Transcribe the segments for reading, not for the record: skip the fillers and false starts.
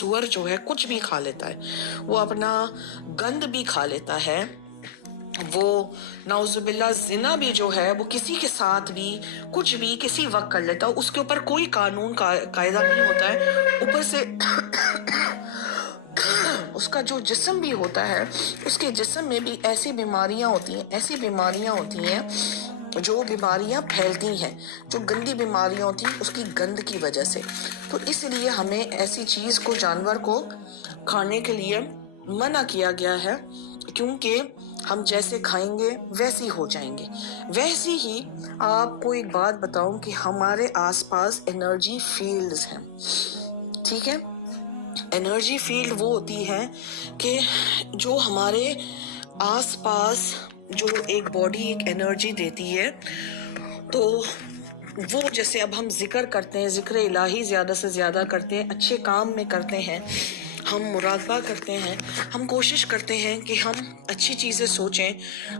سور جو ہے کچھ بھی کھا لیتا ہے, وہ اپنا گند بھی کھا لیتا ہے, وہ نعوذ باللہ زنا بھی جو ہے وہ کسی کے ساتھ بھی کچھ بھی کسی وقت کر لیتا ہے, اس کے اوپر کوئی قانون قاعدہ نہیں ہوتا ہے. اوپر سے اس کا جو جسم بھی ہوتا ہے, اس کے جسم میں بھی ایسی بیماریاں ہوتی ہیں جو بیماریاں پھیلتی ہیں, جو گندی بیماریاں ہوتی ہیں اس کی گند کی وجہ سے. تو اس لیے ہمیں ایسی چیز کو, جانور کو کھانے کے لیے منع کیا گیا ہے, کیونکہ ہم جیسے کھائیں گے ویسے ہو جائیں گے. ویسے ہی آپ کو ایک بات بتاؤں کہ ہمارے آس پاس انرجی فیلڈز ہیں, ٹھیک ہے. انرجی فیلڈ وہ ہوتی ہے کہ جو ہمارے آس پاس جو ایک باڈی ایک انرجی دیتی ہے. تو وہ جیسے اب ہم ذکر کرتے ہیں, ذکر الہی زیادہ سے زیادہ کرتے ہیں, اچھے کام میں کرتے ہیں, ہم مراقبہ کرتے ہیں, ہم کوشش کرتے ہیں کہ ہم اچھی چیزیں سوچیں,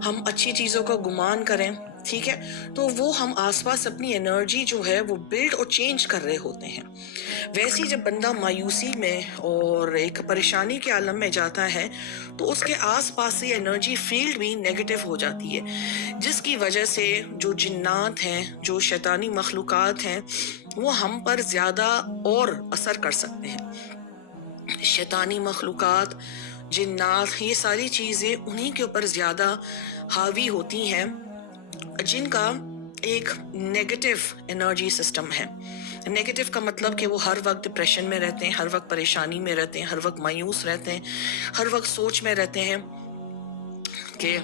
ہم اچھی چیزوں کا گمان کریں, ٹھیک ہے. تو وہ ہم آس پاس اپنی انرجی جو ہے وہ بلڈ اور چینج کر رہے ہوتے ہیں. ویسے جب بندہ مایوسی میں اور ایک پریشانی کے عالم میں جاتا ہے تو اس کے آس پاس سے انرجی فیلڈ بھی نیگیٹو ہو جاتی ہے, جس کی وجہ سے جو جنات ہیں, جو شیطانی مخلوقات ہیں, وہ ہم پر زیادہ اور اثر کر سکتے ہیں. شیطانی مخلوقات, جنات, یہ ساری چیزیں انہی کے اوپر زیادہ حاوی ہوتی ہیں جن کا ایک نیگیٹو انرجی سسٹم ہے. نیگیٹو کا مطلب کہ وہ ہر وقت ڈپریشن میں رہتے ہیں, ہر وقت پریشانی میں رہتے ہیں, ہر وقت مایوس رہتے ہیں, ہر وقت سوچ میں رہتے ہیں کہ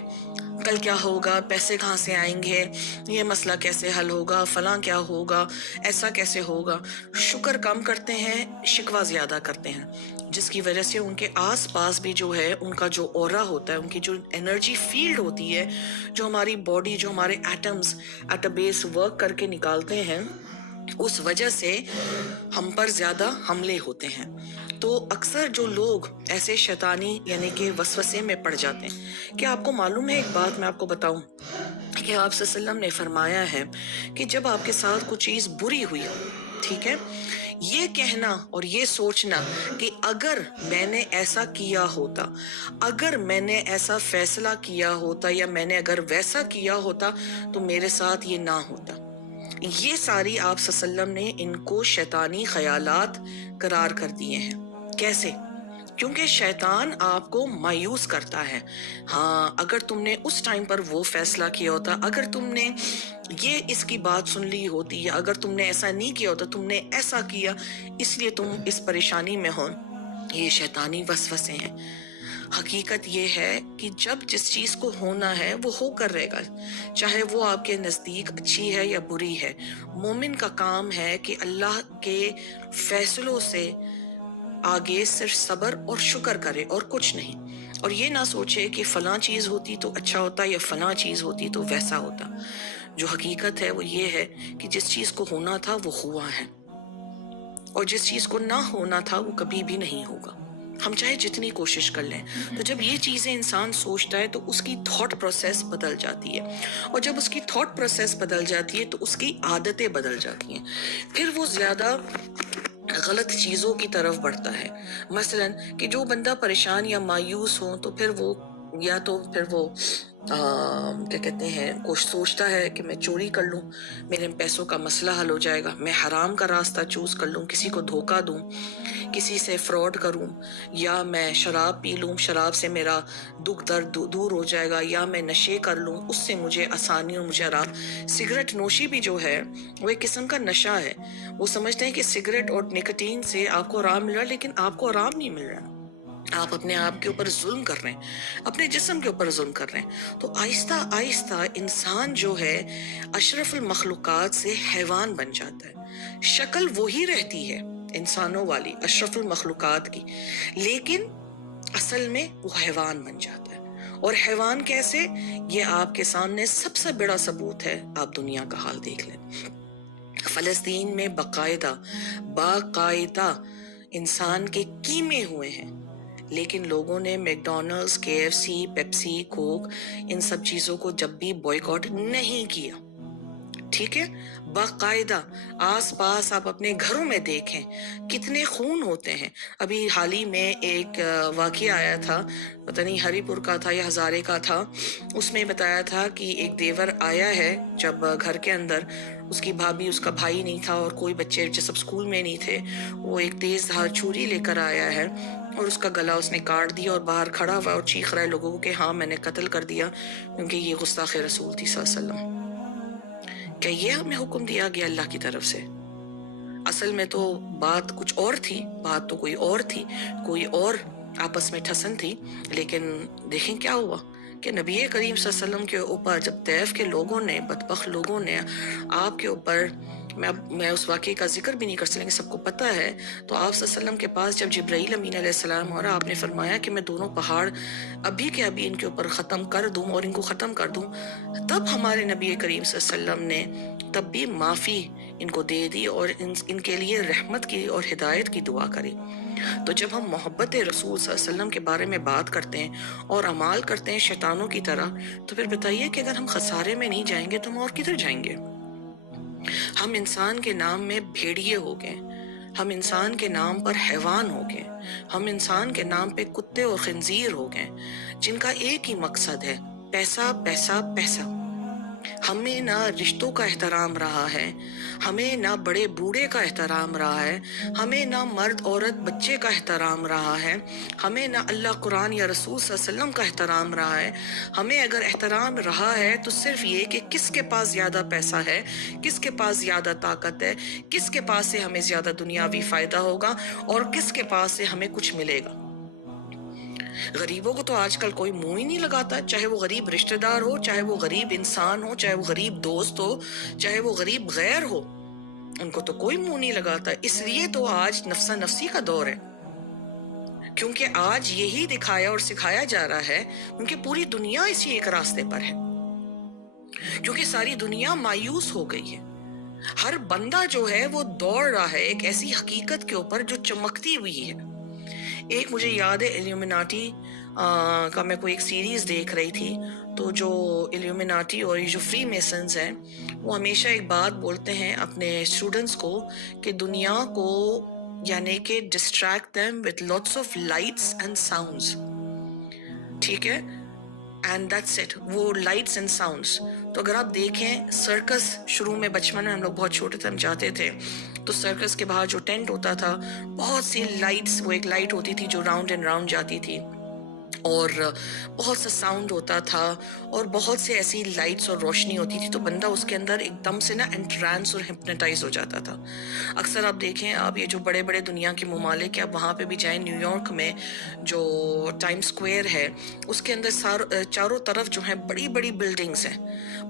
کل کیا ہوگا, پیسے کہاں سے آئیں گے, یہ مسئلہ کیسے حل ہوگا, فلاں کیا ہوگا, ایسا کیسے ہوگا. شکر کم کرتے ہیں, شکوہ زیادہ کرتے ہیں, جس کی وجہ سے ان کے آس پاس بھی جو ہے ان کا جو اورا ہوتا ہے, ان کی جو انرجی فیلڈ ہوتی ہے, جو ہماری باڈی, جو ہمارے atoms at a base work کر کے نکالتے ہیں, اس وجہ سے ہم پر زیادہ حملے ہوتے ہیں. تو اکثر جو لوگ ایسے شیطانی یعنی کہ وسوسے میں پڑ جاتے ہیں, کہ آپ کو معلوم ہے ایک بات میں آپ کو بتاؤں کہ آپ صلی اللہ علیہ وسلم نے فرمایا ہے کہ جب آپ کے ساتھ کوئی چیز بری ہوئی, ٹھیک ہے, یہ کہنا اور یہ سوچنا کہ اگر میں نے ایسا کیا ہوتا, اگر میں نے ایسا فیصلہ کیا ہوتا, یا میں نے اگر ویسا کیا ہوتا تو میرے ساتھ یہ نہ ہوتا, یہ ساری آپ صلی اللہ علیہ وسلم نے ان کو شیطانی خیالات قرار کر دیے ہیں. کیسے؟ کیونکہ شیطان آپ کو مایوس کرتا ہے. ہاں, اگر تم نے اس ٹائم پر وہ فیصلہ کیا ہوتا, اگر تم نے یہ اس کی بات سن لی ہوتی, یا اگر تم نے ایسا نہیں کیا ہوتا, تم نے ایسا کیا, اس لیے تم اس پریشانی میں ہو. یہ شیطانی وسوسے ہیں. حقیقت یہ ہے کہ جب جس چیز کو ہونا ہے وہ ہو کر رہے گا, چاہے وہ آپ کے نزدیک اچھی ہے یا بری ہے. مومن کا کام ہے کہ اللہ کے فیصلوں سے آگے صرف صبر اور شکر کرے اور کچھ نہیں, اور یہ نہ سوچے کہ فلاں چیز ہوتی تو اچھا ہوتا, یا فلاں چیز ہوتی تو ویسا ہوتا. جو حقیقت ہے وہ یہ ہے کہ جس چیز کو ہونا تھا وہ ہوا ہے, اور جس چیز کو نہ ہونا تھا وہ کبھی بھی نہیں ہوگا, ہم چاہے جتنی کوشش کر لیں. تو جب یہ چیزیں انسان سوچتا ہے تو اس کی تھاٹ پروسیس بدل جاتی ہے, اور جب اس کی تھاٹ پروسیس بدل جاتی ہے تو اس کی عادتیں بدل جاتی ہیں, پھر وہ زیادہ غلط چیزوں کی طرف بڑھتا ہے. مثلا کہ جو بندہ پریشان یا مایوس ہو تو پھر وہ یا تو پھر وہ کیا کہتے ہیں, کچھ سوچتا ہے کہ میں چوری کر لوں, میرے پیسوں کا مسئلہ حل ہو جائے گا, میں حرام کا راستہ چوز کر لوں, کسی کو دھوکہ دوں, کسی سے فراڈ کروں, یا میں شراب پی لوں, شراب سے میرا دکھ درد دور ہو جائے گا, یا میں نشے کر لوں, اس سے مجھے آسانی اور مجھے آرام. سگریٹ نوشی بھی جو ہے وہ ایک قسم کا نشہ ہے. وہ سمجھتے ہیں کہ سگریٹ اور نکوٹین سے آپ کو آرام مل رہا ہے, لیکن آپ کو آرام نہیں مل رہا, آپ اپنے آپ کے اوپر ظلم کر رہے ہیں, اپنے جسم کے اوپر ظلم کر رہے ہیں. تو آہستہ آہستہ انسان جو ہے اشرف المخلوقات سے حیوان بن جاتا ہے. شکل وہی رہتی ہے انسانوں والی, اشرف المخلوقات کی, لیکن اصل میں وہ حیوان بن جاتا ہے. اور حیوان کیسے, یہ آپ کے سامنے سب سے بڑا ثبوت ہے, آپ دنیا کا حال دیکھ لیں. فلسطین میں باقاعدہ انسان کے قیمے ہوئے ہیں, لیکن لوگوں نے میکڈونلڈز, KFC, پیپسی, کوک, ان سب چیزوں کو جب بھی بوائیکاٹ نہیں کیا, ٹھیک ہے، باقاعدہ آس پاس آپ اپنے گھروں میں دیکھیں کتنے خون ہوتے ہیں. ابھی حال ہی میں ایک واقعہ آیا تھا، پتہ نہیں ہری پور کا تھا یا ہزارے کا تھا. اس میں بتایا تھا کہ ایک دیور آیا ہے جب گھر کے اندر، اس کی بھابھی، اس کا بھائی نہیں تھا اور کوئی بچے سب اسکول میں نہیں تھے. وہ ایک تیز دھار چھری لے کر آیا ہے اور اس کا گلا اس نے کاٹ دیا اور باہر کھڑا ہوا اور چیخ رہا ہے لوگوں کو کہ ہاں میں نے قتل کر دیا کیونکہ یہ گستاخ رسول تھی صلی اللہ علیہ وسلم. کیا یہ ہمیں حکم دیا گیا اللہ کی طرف سے؟ اصل میں تو بات کچھ اور تھی، بات تو کوئی اور تھی، کوئی اور آپس میں ٹھسن تھی. لیکن دیکھیں کیا ہوا کہ نبی کریم صلی اللہ علیہ وسلم کے اوپر جب طیف کے لوگوں نے، بدبخت لوگوں نے آپ کے اوپر، میں اس واقعے کا ذکر بھی نہیں کر سکیں، سب کو پتہ ہے. تو آپ صلی اللہ علیہ وسلم کے پاس جب جبرائیل امین علیہ السلام اور آپ نے فرمایا کہ میں دونوں پہاڑ ابھی کے ابھی ان کے اوپر ختم کر دوں اور ان کو ختم کر دوں، تب ہمارے نبی کریم صلی اللہ علیہ وسلم نے تب بھی معافی ان کو دے دی اور ان کے لیے رحمت کی اور ہدایت کی دعا کری. تو جب ہم محبت رسول صلی اللہ علیہ وسلم کے بارے میں بات کرتے ہیں اور اعمال کرتے ہیں شیطانوں کی طرح، تو پھر بتائیے کہ اگر ہم خسارے میں نہیں جائیں گے تو ہم اور کدھر جائیں گے؟ ہم انسان کے نام میں بھیڑیے ہو گئے، ہم انسان کے نام پر حیوان ہو گئے، ہم انسان کے نام پہ کتے اور خنزیر ہو گئے، جن کا ایک ہی مقصد ہے پیسہ پیسہ پیسہ. ہمیں نہ رشتوں کا احترام رہا ہے، ہمیں نہ بڑے بوڑھے کا احترام رہا ہے، ہمیں نہ مرد عورت بچے کا احترام رہا ہے، ہمیں نہ اللہ قرآن یا رسول صلی اللہ علیہ وسلم کا احترام رہا ہے. ہمیں اگر احترام رہا ہے تو صرف یہ کہ کس کے پاس زیادہ پیسہ ہے، کس کے پاس زیادہ طاقت ہے، کس کے پاس سے ہمیں زیادہ دنیاوی فائدہ ہوگا اور کس کے پاس سے ہمیں کچھ ملے گا. غریبوں کو تو آج کل کوئی منہ ہی نہیں لگاتا، چاہے وہ غریب رشتہ دار ہو، چاہے وہ غریب انسان ہو، چاہے وہ غریب دوست ہو، چاہے وہ غریب غیر ہو، ان کو تو کوئی منہ نہیں لگاتا. اس لیے تو آج نفسا نفسی کا دور ہے، کیونکہ آج یہی دکھایا اور سکھایا جا رہا ہے، کیونکہ پوری دنیا اسی ایک راستے پر ہے، کیونکہ ساری دنیا مایوس ہو گئی ہے. ہر بندہ جو ہے وہ دوڑ رہا ہے ایک ایسی حقیقت کے اوپر جو چمکتی ہوئی ہے. ایک مجھے یاد ہے ایلیومیناٹی کا میں کوئی ایک سیریز دیکھ رہی تھی، تو جو ایلیومیناٹی اور یہ جو فری میسنز ہیں وہ ہمیشہ ایک بات بولتے ہیں اپنے اسٹوڈنٹس کو کہ دنیا کو یعنی کہ distract them with lots of lights and sounds. ٹھیک ہے، اینڈ دیٹس اٹ، وہ لائٹس اینڈ ساؤنڈس. تو اگر آپ دیکھیں سرکس، شروع میں بچپن میں ہم لوگ بہت چھوٹے تھے، ہم جاتے تھے تو سرکس کے باہر جو ٹینٹ ہوتا تھا بہت سی لائٹس، وہ ایک لائٹ ہوتی تھی جو راؤنڈ اینڈ راؤنڈ جاتی تھی اور بہت سا ساؤنڈ ہوتا تھا اور بہت سے ایسی لائٹس اور روشنی ہوتی تھی، تو بندہ اس کے اندر ایک دم سے نا انٹرانس اور ہپنوٹائز ہو جاتا تھا. اکثر آپ دیکھیں، آپ یہ جو بڑے بڑے دنیا کے ممالک ہیں، آپ وہاں پہ بھی جائیں، نیو یارک میں جو ٹائم سکوئر ہے اس کے اندر چاروں طرف جو ہیں بڑی بڑی بلڈنگز ہیں،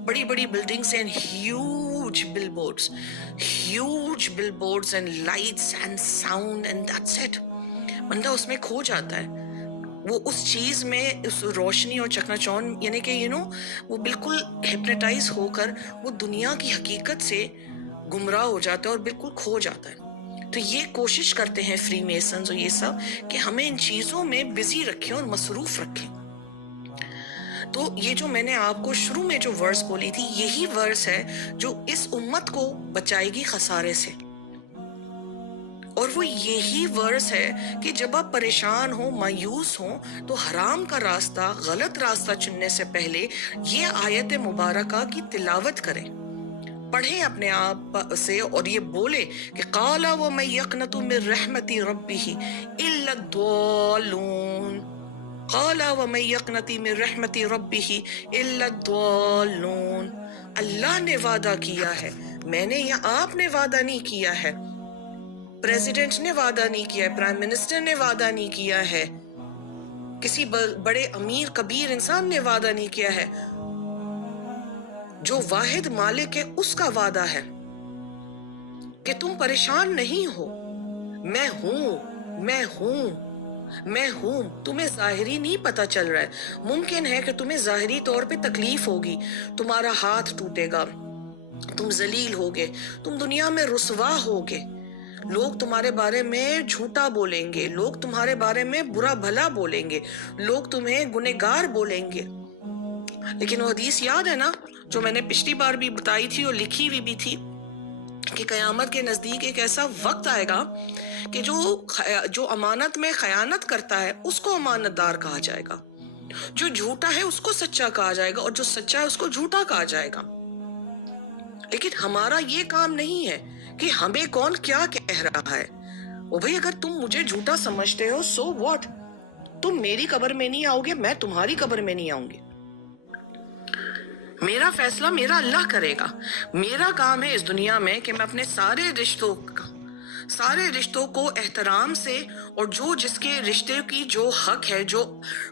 بڑی بڑی بلڈنگز ہیں، huge bill boards and lights and sound and that's it. بندہ اس میں کھو جاتا ہے، وہ اس چیز میں، اس روشنی اور چکنا چون، یعنی کہ وہ بالکل ہپنوٹائز ہو کر وہ دنیا کی حقیقت سے گمراہ ہو جاتا ہے اور بالکل کھو جاتا ہے. تو یہ کوشش کرتے ہیں فری میسنز اور یہ سب کہ ہمیں ان چیزوں میں بزی رکھیں اور مصروف رکھیں. تو یہ جو میں نے آپ کو شروع میں جو ورس بولی تھی، یہی ورس ہے جو اس امت کو بچائے گی خسارے سے. اور وہ یہی ورس ہے کہ جب آپ پریشان ہوں، مایوس ہوں، تو حرام کا راستہ، غلط راستہ چننے سے پہلے یہ آیت مبارکہ کی تلاوت کریں، پڑھیں اپنے آپ سے اور یہ بولے کہ قَالَ وَمَن يَقْنَطُ مِن رَحْمَتِ رَبِّهِ إِلَّا الضَّالُّونَ. قَالَ وَمَن يَقْنَطُ مِن رَحْمَتِ رَبِّهِ إِلَّا الضَّالُّونَ. اللہ نے وعدہ کیا ہے، میں نے یا آپ نے وعدہ نہیں کیا ہے، پریزیڈنٹ نے وعدہ نہیں کیا ہے، پرائم منسٹر نے وعدہ نہیں کیا ہے، کسی بڑے امیر کبیر انسان نے وعدہ نہیں کیا ہے. جو واحد مالک ہے اس کا وعدہ ہے کہ تم پریشان نہیں ہو، میں ہوں. تمہیں ظاہری نہیں پتا چل رہا ہے، ممکن ہے کہ تمہیں ظاہری طور پہ تکلیف ہوگی، تمہارا ہاتھ ٹوٹے گا، تم ذلیل ہوگے، تم دنیا میں رسوا ہوگے، لوگ تمہارے بارے میں جھوٹا بولیں گے، لوگ تمہارے بارے میں برا بھلا بولیں گے، لوگ تمہیں گنہگار بولیں گے. لیکن وہ حدیث یاد ہے نا جو میں نے پچھلی بار بھی بتائی تھی اور لکھی ہوئی بھی تھی کہ قیامت کے نزدیک ایک ایسا وقت آئے گا کہ جو امانت میں خیانت کرتا ہے اس کو امانت دار کہا جائے گا، جو جھوٹا ہے اس کو سچا کہا جائے گا، اور جو سچا ہے اس کو جھوٹا کہا جائے گا۔ لیکن ہمارا یہ کام نہیں ہے کہ ہمیں کون کیا کہہ رہا ہے۔ او بھئی اگر تم مجھے جھوٹا سمجھتے ہو سو واٹ، تم میری قبر میں نہیں آؤ گے، میں تمہاری قبر میں نہیں آؤں گی۔ میرا فیصلہ میرا اللہ کرے گا۔ میرا کام ہے اس دنیا میں کہ میں اپنے سارے رشتوں کو احترام سے، اور جو جس کے رشتے کی جو حق ہے، جو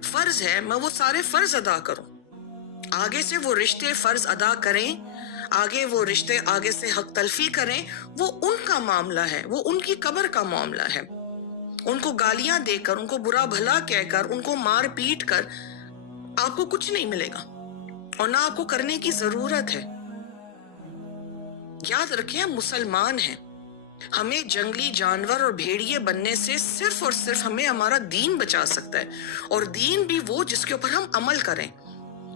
فرض ہے، میں وہ سارے فرض ادا کروں۔ آگے سے وہ رشتے فرض ادا کریں، آگے سے حق تلفی کریں، وہ ان کا معاملہ ہے، وہ ان کی قبر کا معاملہ ہے۔ ان کو گالیاں دے کر، ان کو برا بھلا کہہ کر، ان کو مار پیٹ کر آپ کو کچھ نہیں ملے گا، اور نہ آپ کو کرنے کی ضرورت ہے۔ یاد رکھیں ہم مسلمان ہیں، ہمیں جنگلی جانور اور بھیڑیے بننے سے صرف اور صرف ہمیں ہمارا دین بچا سکتا ہے، اور دین بھی وہ جس کے اوپر ہم عمل کریں۔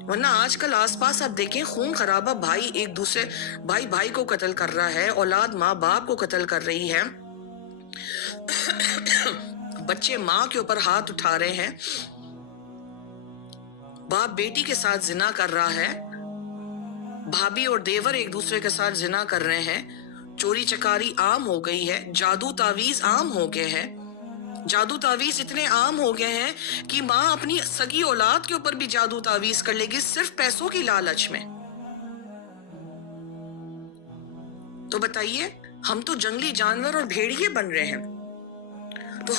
ورنہ آج کل آس پاس آپ دیکھیں خون خرابہ، بھائی کو قتل کر رہا ہے، اولاد ماں باپ کو قتل کر رہی ہے، بچے ماں کے اوپر ہاتھ اٹھا رہے ہیں، باپ بیٹی کے ساتھ زنا کر رہا ہے، بھابھی اور دیور ایک دوسرے کے ساتھ زنا کر رہے ہیں، چوری چکاری عام ہو گئی ہے، جادو تعویذ عام ہو گئے ہیں۔ جادو تعویذ اتنے عام ہو گئے ہیں کہ ماں اپنی سگی اولاد کے اوپر بھی جادو تعویذ کر لے گی صرف پیسوں کی لالچ میں۔ تو بتائیے ہم تو جنگلی جانور اور بھیڑیے بن رہے ہیں۔ تو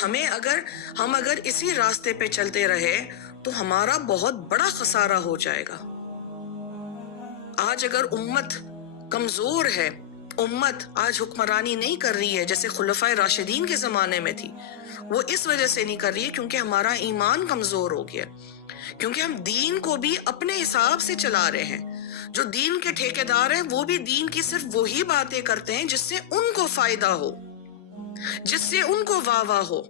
ہم اگر اسی راستے پہ چلتے رہے تو ہمارا بہت بڑا خسارہ ہو جائے گا۔ آج اگر امت کمزور ہے، امت آج حکمرانی نہیں کر رہی ہے جیسے خلفائے راشدین کے زمانے میں تھی، وہ اس وجہ سے نہیں کر رہی ہے کیونکہ ہمارا ایمان کمزور ہو گیا، کیونکہ ہم دین کو بھی اپنے حساب سے چلا رہے ہیں۔ جو دین کے ٹھیکیدار ہیں وہ بھی دین کی صرف وہی باتیں کرتے ہیں جس سے ان کو فائدہ ہو، جس سے ان کو واہ واہ ہو۔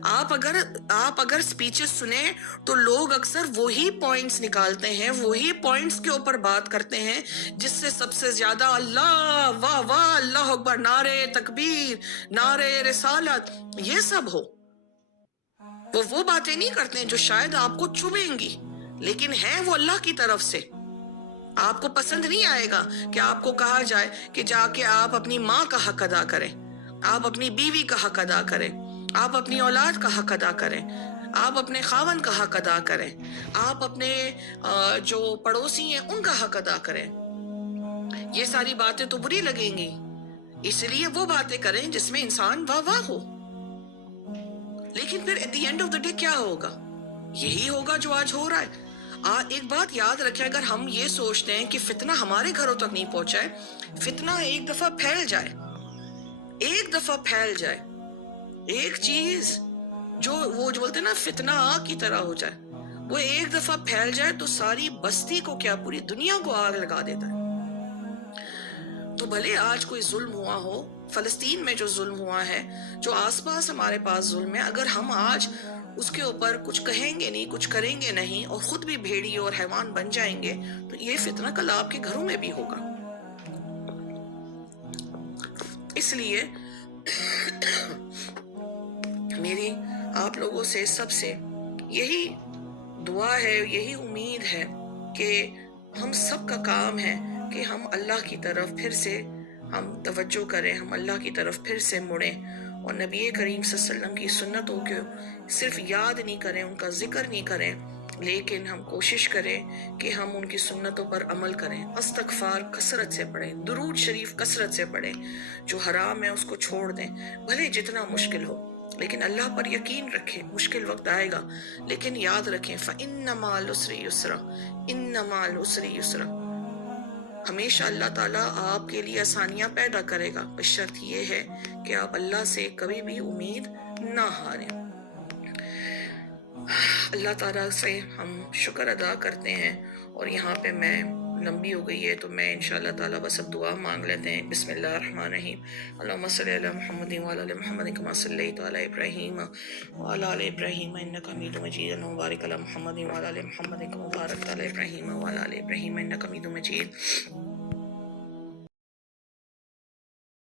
آپ اگر سپیچز سنیں تو لوگ اکثر وہی پوائنٹس نکالتے ہیں، وہی پوائنٹس کے اوپر بات کرتے ہیں جس سے سب سے زیادہ اللہ واہ واہ، اللہ اکبر، نعرے تکبیر، نعرے رسالت، یہ سب ہو۔ وہ باتیں نہیں کرتے ہیں جو شاید آپ کو چبھیں گی، لیکن ہیں وہ اللہ کی طرف سے۔ آپ کو پسند نہیں آئے گا کہ آپ کو کہا جائے کہ جا کے آپ اپنی ماں کا حق ادا کریں، آپ اپنی بیوی کا حق ادا کریں، آپ اپنی اولاد کا حق ادا کریں، آپ اپنے خاوند کا حق ادا کریں، آپ اپنے جو پڑوسی ہیں ان کا حق ادا کریں۔ یہ ساری باتیں تو بری لگیں گی، اس لیے وہ باتیں کریں جس میں انسان واہ واہ ہو۔ لیکن پھر at the end of the day کیا ہوگا؟ یہی ہوگا جو آج ہو رہا ہے۔ ایک بات یاد رکھیں، اگر ہم یہ سوچتے ہیں کہ فتنہ ہمارے گھروں تک نہیں پہنچا ہے، فتنہ ایک دفعہ پھیل جائے، ایک چیز جو بولتے ہیں نا فتنہ آگ کی طرح ہو جائے، وہ ایک دفعہ پھیل جائے تو ساری بستی کو کیا پوری دنیا کو آگ لگا دیتا ہے۔ تو بھلے آج کوئی ظلم ہوا ہو، فلسطین میں جو ظلم ہوا ہے، جو آس پاس ہمارے پاس ظلم ہے، اگر ہم آج اس کے اوپر کچھ کہیں گے نہیں، کچھ کریں گے نہیں، اور خود بھی بھیڑی اور حیوان بن جائیں گے، تو یہ فتنہ کل آپ کے گھروں میں بھی ہوگا۔ اس لیے میری آپ لوگوں سے سب سے یہی دعا ہے، یہی امید ہے کہ ہم سب کا کام ہے کہ ہم اللہ کی طرف پھر سے ہم توجہ کریں، ہم اللہ کی طرف پھر سے مڑیں، اور نبی کریم صلی اللہ علیہ وسلم کی سنتوں کو صرف یاد نہیں کریں، ان کا ذکر نہیں کریں، لیکن ہم کوشش کریں کہ ہم ان کی سنتوں پر عمل کریں، استغفار کثرت سے پڑھیں، درود شریف کثرت سے پڑھیں، جو حرام ہے اس کو چھوڑ دیں، بھلے جتنا مشکل ہو، لیکن اللہ پر یقین رکھیں، مشکل وقت آئے گا لیکن یاد رکھیں فَإِنَّ مَعَ الْعُسْرِ يُسْرًا، إِنَّ مَعَ الْعُسْرِ يُسْرًا۔ ہمیشہ اللہ تعالیٰ آپ کے لیے آسانیاں پیدا کرے گا، بس شرط یہ ہے کہ آپ اللہ سے کبھی بھی امید نہ ہاریں۔ اللہ تعالیٰ سے ہم شکر ادا کرتے ہیں، اور یہاں پہ میں لمبی ہو گئی ہے تو میں انشاءاللہ تعالیٰ بس اب دعا مانگ لیتے ہیں. بسم اللہ الرحمن الرحیم. اللہم صلی علی محمد وعلی آل محمد کما صلیت علی ابراہیم وعلی آل ابراہیم انک حمید مجید. اللہم بارک علی محمد وعلی آل محمد کما بارکت علی ابراہیم وعلی آل ابراہیم انک حمید مجید.